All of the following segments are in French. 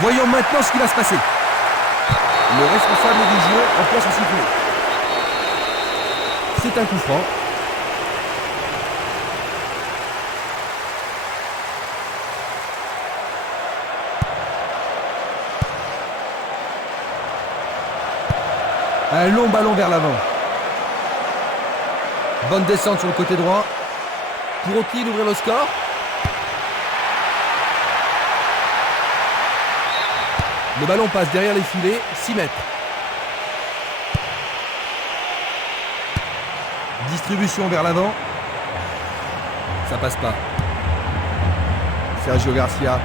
Voyons maintenant ce qui va se passer. Le responsable du jeu emploie son sifflet. C'est un coup franc. Un long ballon vers l'avant. Bonne descente sur le côté droit. Pourront-ils ouvrir le score? Le ballon passe derrière les filets, 6 mètres. Distribution vers l'avant. Ça passe pas. Sergio Garcia.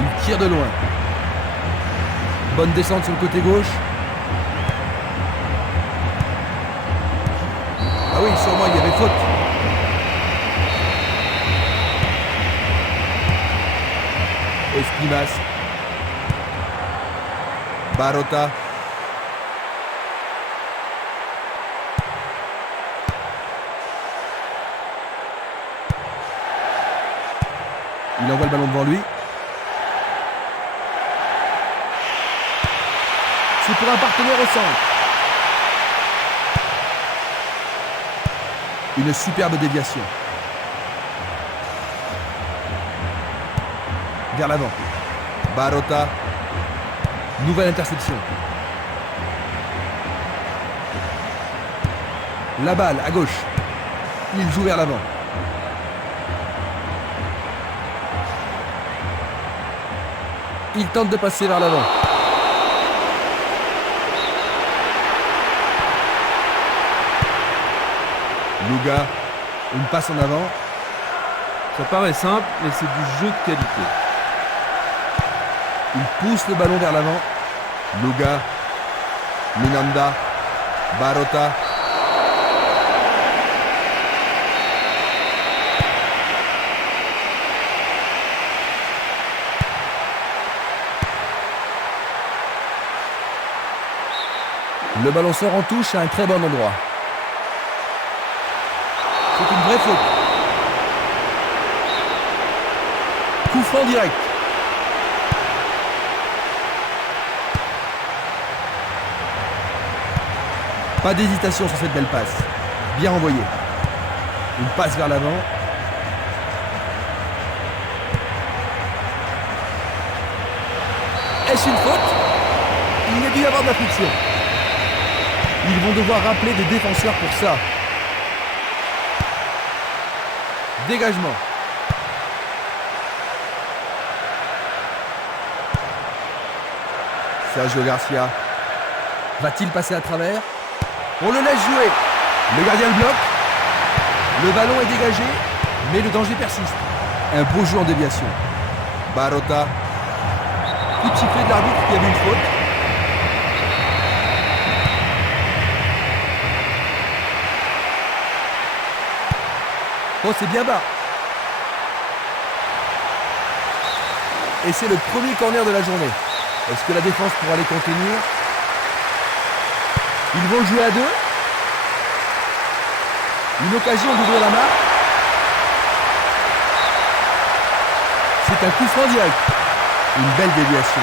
Il tire de loin. Bonne descente sur le côté gauche. Ah oui, sûrement il y avait faute. Esquimas. Barota. Il envoie le ballon devant lui. C'est pour un partenaire au centre. Une superbe déviation. Vers l'avant. Barota. Nouvelle interception. La balle à gauche. Il joue vers l'avant. Il tente de passer vers l'avant. Luga. Une passe en avant. Ça paraît simple, mais c'est du jeu de qualité. Il pousse le ballon vers l'avant. Luga. Minanda. Barota. Le ballon sort en touche à un très bon endroit. C'est une vraie faute. Coup franc direct. Pas d'hésitation sur cette belle passe. Bien envoyée. Une passe vers l'avant. Est-ce une faute? Il y a dû y avoir de la friction. Ils vont devoir rappeler des défenseurs pour ça. Dégagement. Sergio Garcia. Va-t-il passer à travers? On le laisse jouer. Le gardien le bloque. Le ballon est dégagé, mais le danger persiste. Un beau jeu en déviation. Barota. Coup de sifflet de l'arbitre qui avait une faute. Oh, c'est bien bas. Et c'est le premier corner de la journée. Est-ce que la défense pourra les contenir? Ils vont jouer à deux. Une occasion d'ouvrir la marque. C'est un coup franc direct. Une belle déviation.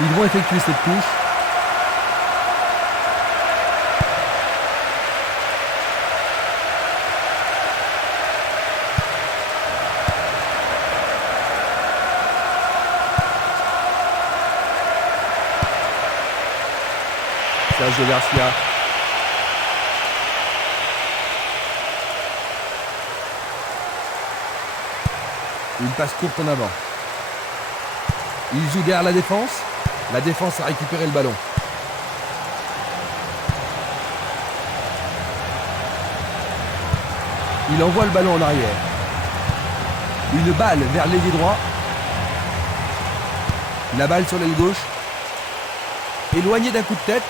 Ils vont effectuer cette touche. Sergio Garcia. Une passe courte en avant. Il joue derrière la défense. La défense a récupéré le ballon. Il envoie le ballon en arrière. Une balle vers l'ailier droit. La balle sur l'aile gauche. Éloigné d'un coup de tête.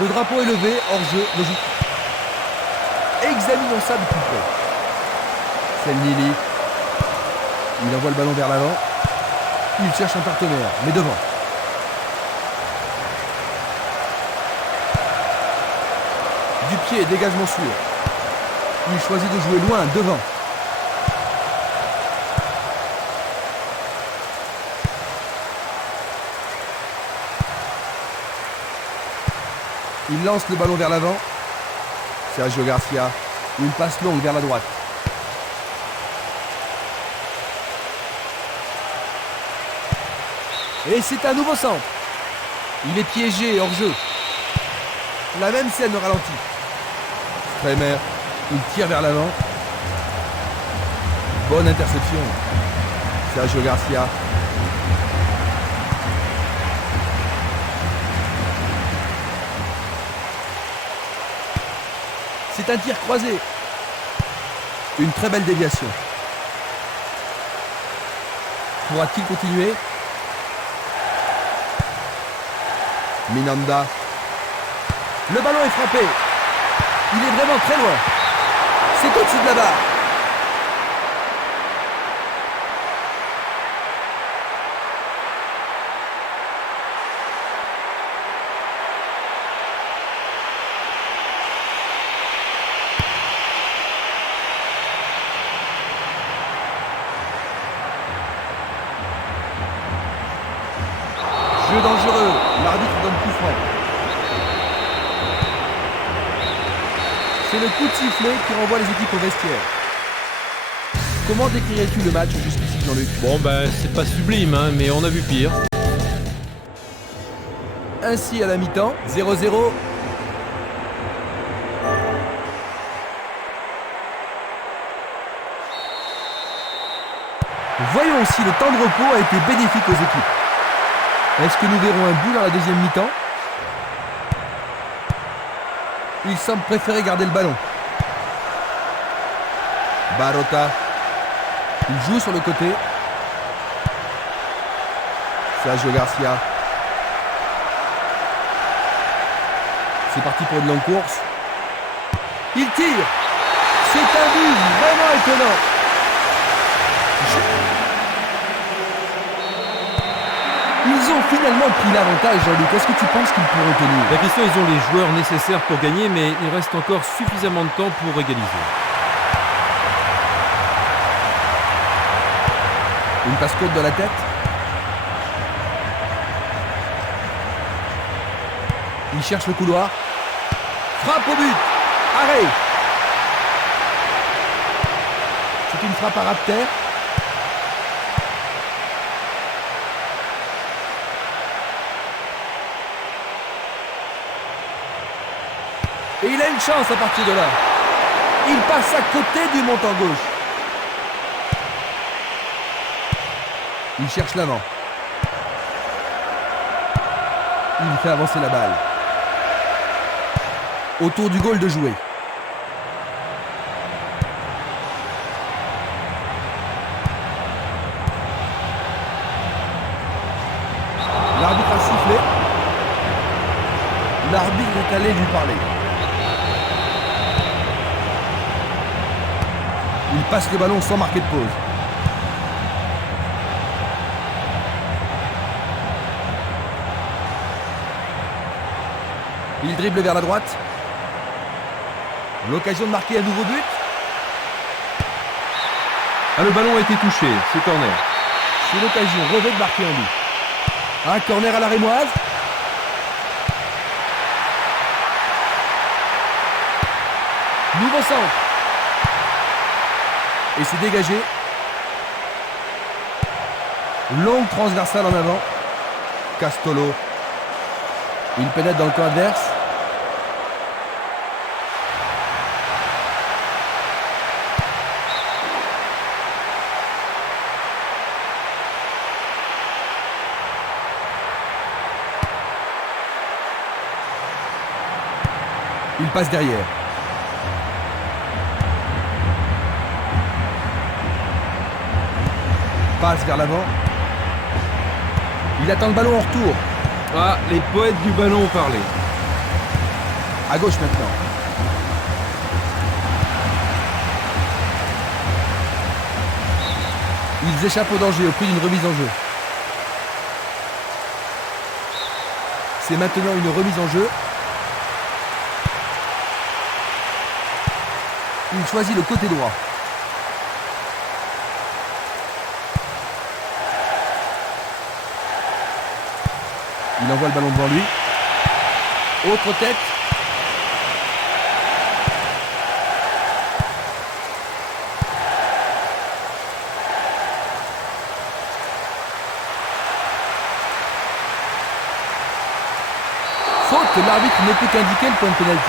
Le drapeau est levé, hors-jeu, logique. Examinons ça de plus près. C'est Nili. Il envoie le ballon vers l'avant. Il cherche un partenaire, mais devant. Du pied et dégagement sûr. Il choisit de jouer loin, devant. Il lance le ballon vers l'avant. Sergio Garcia. Une passe longue vers la droite. Et c'est un nouveau centre. Il est piégé hors jeu. La même scène au ralenti. Stremer. Il tire vers l'avant. Bonne interception. Sergio Garcia. C'est un tir croisé. Une très belle déviation. Pourra-t-il continuer? Minanda. Le ballon est frappé. Il est vraiment très loin. C'est au-dessus de la barre. Jeu dangereux. L'arbitre donne coup franc. C'est le coup de sifflet qui renvoie les équipes au vestiaire. Comment décrirais-tu le match jusqu'ici, Jean-Luc? Bon, ben, c'est pas sublime, hein, mais on a vu pire. Ainsi à la mi-temps, 0-0. Voyons si le temps de repos a été bénéfique aux équipes. Est-ce que nous verrons un but dans la deuxième mi-temps? Il semble préférer garder le ballon. Barota. Il joue sur le côté. Sergio Garcia. C'est parti pour une longue course. Il tire. C'est un but vraiment étonnant. Ils ont finalement pris l'avantage, Jean-Luc. Est-ce que tu penses qu'ils pourront tenir? La question, ils ont les joueurs nécessaires pour gagner, mais il reste encore suffisamment de temps pour égaliser. Une passe courte de la tête. Il cherche le couloir. Frappe au but. Arrêt. C'est une frappe à ras de terre. Et il a une chance à partir de là. Il passe à côté du montant gauche. Il cherche l'avant. Il fait avancer la balle. Autour du goal de jouer. L'arbitre a sifflé. L'arbitre est allé lui parler. Il passe le ballon sans marquer de pause. Il dribble vers la droite. L'occasion de marquer un nouveau but. Ah, le ballon a été touché, c'est corner. C'est l'occasion revêt de marquer un but. Un corner à la rémoise. Nouveau centre. Et c'est dégagé. Longue transversale en avant. Castolo. Il pénètre dans le camp adverse. Il passe derrière. Passe vers l'avant. Il attend le ballon en retour. Ah, les poètes du ballon ont parlé. À gauche maintenant. Ils échappent au danger au prix d'une remise en jeu. C'est maintenant une remise en jeu. Il choisit le côté droit. Il envoie le ballon devant lui. Autre tête. Faute, l'arbitre ne peut qu'indiquer le point de pénalty.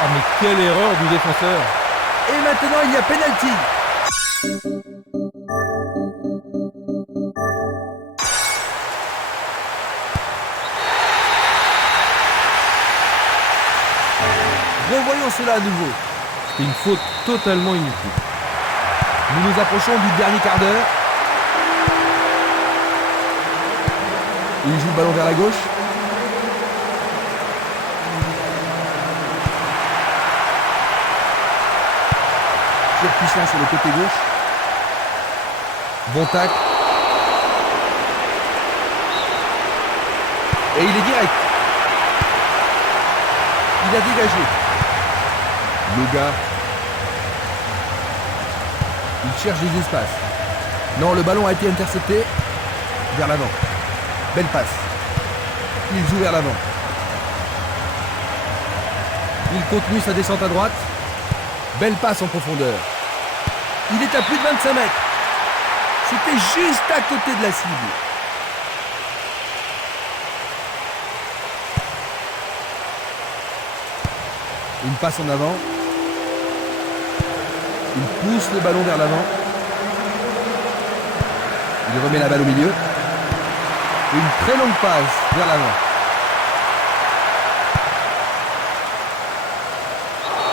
Ah mais quelle erreur du défenseur! Et maintenant il y a pénalty. Revoyons cela à nouveau. C'est une faute totalement inutile. Nous nous approchons du dernier quart d'heure. Il joue le ballon vers la gauche. Tir puissant sur le côté gauche. Bon tacle. Et il est direct. Il a dégagé. Le gars. Il cherche des espaces. Non, le ballon a été intercepté. Vers l'avant. Belle passe. Il joue vers l'avant. Il continue sa descente à droite. Belle passe en profondeur. Il est à plus de 25 mètres. C'était juste à côté de la cible. Une passe en avant. Il pousse le ballon vers l'avant. Il remet la balle au milieu. Une très longue passe vers l'avant.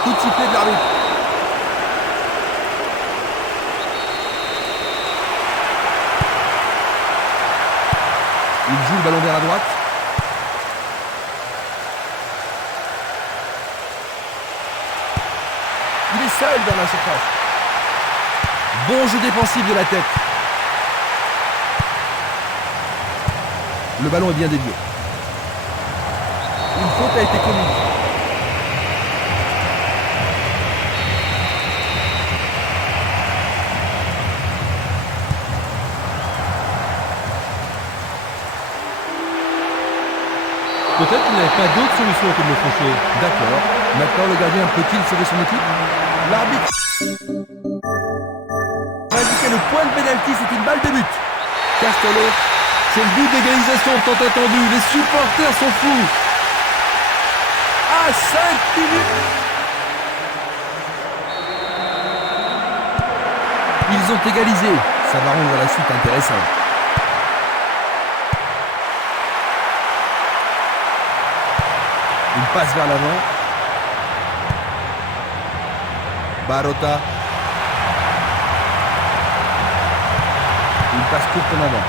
Coup de sifflet de l'arbitre. Il joue le ballon vers la droite. Il est seul dans la surface. Bon jeu défensif de la tête. Le ballon est bien dévié. Une faute a été commise. Peut-être qu'il n'avait pas d'autre solution que de le faucher. D'accord. Maintenant, le gardien peut-il sauver son équipe? L'arbitre a indiqué le point de pénalty, c'est une balle de but. Castolo. C'est le but d'égalisation tant attendu. Les supporters sont fous. À 5 minutes. Ils ont égalisé. Ça va rendre la suite intéressante. Une passe vers l'avant. Barota. Une passe courte en avant.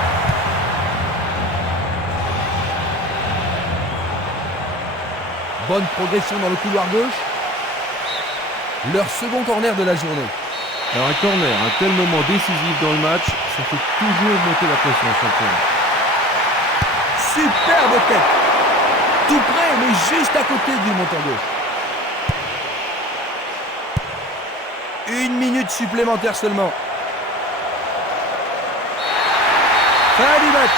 Bonne progression dans le couloir gauche. Leur second corner de la journée. Alors un corner, un tel moment décisif dans le match, ça fait toujours monter la pression sur le terrain. Superbe tête. Tout près, mais juste à côté du montant gauche. 1 minute supplémentaire seulement. Fin du match.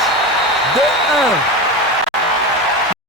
2-1.